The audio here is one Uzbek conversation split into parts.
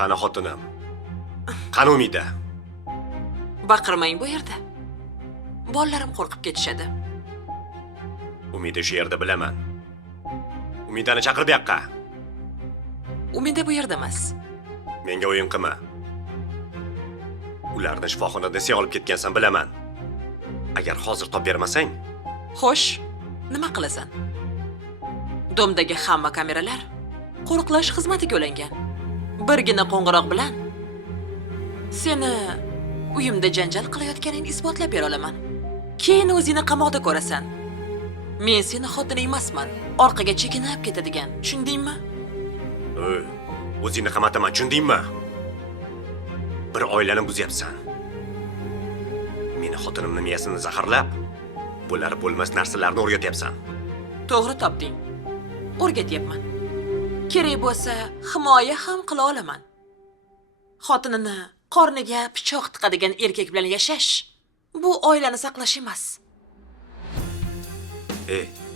Qani xotinim? Qani Umida? Baqirmang bu yerda. Bolalarim qo'rqib ketishadi. Umida shu yerda bilaman. Umidani chaqir bu yoqqa. Umida bu yerda emas. Menga o'yin qilma. Ularni shifoxonada sen olib ketgansan bilaman. Agar hozir topib bermasang, Xo'sh, nima qilasan? Domdagi hamma kameralar qo'riqlash xizmatiga ulangan. Birgina qo'ng'iroq bilan seni uyimda janjal qilayotganingni isbotlab bera olaman. Keyin o'zingni qamoqda ko'rasan. Men seni xotining emasman, orqaga chekinib ketadigan. Tushundingmi? O'zingni qamataman, tushundingmi? Bir oilani buzyapsan. Meni xotinimning miyasini zaharlab, bular bo'lmas narsalarni o'rgatyapsan. To'g'ri topding. O'rgatyapman. Kerak bo'lsa, himoya ham qila olaman. Xotinini qorniga pichoq tiqadigan erkak bilan yashash bu oilani saqlash emas.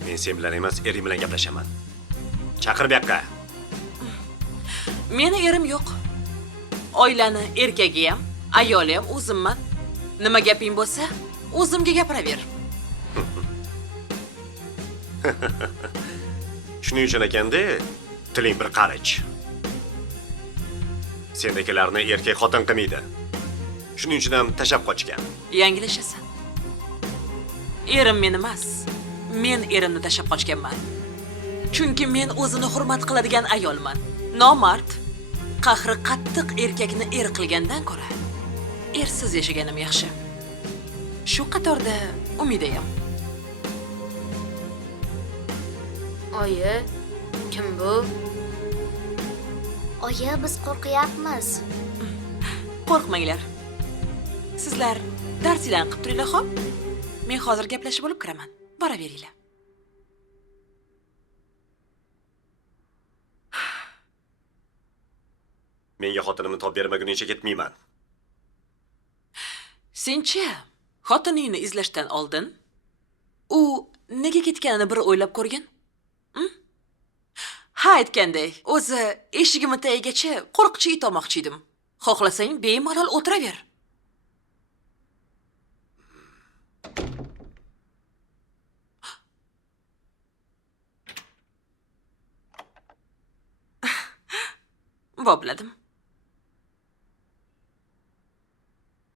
Men sen bilan emas, ering bilan gaplashaman. Chaqir bu yoqqa. Meni erim yo'q. Oilani erkagi ham, ayoli ham o'zimman. Nima gaping bo'lsa, o'zimga gapiraver. Shuning uchun ekanda, tiling bir qarich. Sendagilarni erkak xotin qilmaydi. Shuning uchun ham tashab qochgan. Yangilishasan. Erim men emas. Men erimni tashab qochganman. Chunki men o'zini hurmat qiladigan ayolman. Nomard, qahri qattiq erkakni er qilgandan ko'ra ersiz yashaganim yaxshi. Shu qatorda Umida ham. Oyi, kim bu? Oyi, biz qo'rqyapmiz. Qo'rqmanglar. Sizlar darsinglarni qilib turinglar, xo'p? Men hozir gaplashib olib kiraman. Boraveringlar. Menga xotinimni topib bermagunicha ketmayman. Senchi xotiningni izlashdan oldin u nega ketganini bir o'ylab ko'rgin? Ha, aytganday, o'zi eshigimni tagigacha qo'rqchi it olmoqchi edim. Xohlasang bemalol o'tiraver. Bobladim.